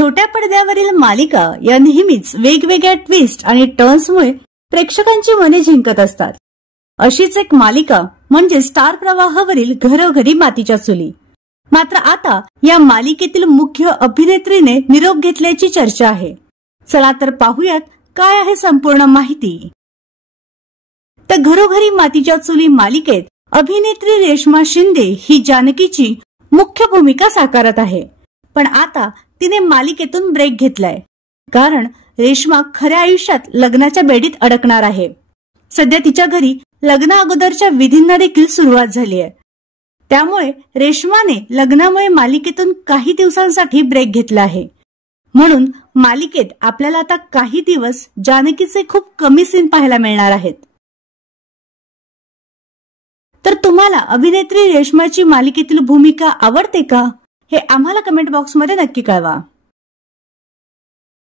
छोट्या पडद्यावरील मालिका या नेहमीच वेगवेगळ्या ट्विस्ट आणि टर्न्समुळे प्रेक्षकांची मने जिंकत असतात. अशीच एक मालिका म्हणजे स्टार प्रवाहावरील घरोघरी मातीच्या चुली. मात्र आता या मालिकेतील मुख्य अभिनेत्रीने निरोप घेतल्याची चर्चा आहे. चला तर पाहूयात काय आहे संपूर्ण माहिती. तर घरोघरी मातीच्या चुली मालिकेत अभिनेत्री रेश्मा शिंदे ही जानकीची मुख्य भूमिका साकारत आहे. पण आता तिने मालिकेतून ब्रेक घेतलाय, कारण रेश्मा खऱ्या आयुष्यात लग्नाच्या बेडीत अडकणार आहे. सध्या तिच्या घरी लग्ना अगोदरच्या विधींना देखील सुरुवात झाली आहे. त्यामुळे रेश्माने लग्नामुळे मालिकेतून काही दिवसांसाठी ब्रेक घेतला आहे. म्हणून मालिकेत आपल्याला आता काही दिवस जानकीचे खूप कमी सीन पाहायला मिळणार आहेत. तर तुम्हाला अभिनेत्री रेश्माची मालिकेतील भूमिका आवडते का, हे आम्हाला कमेंट बॉक्समध्ये नक्की कळवा.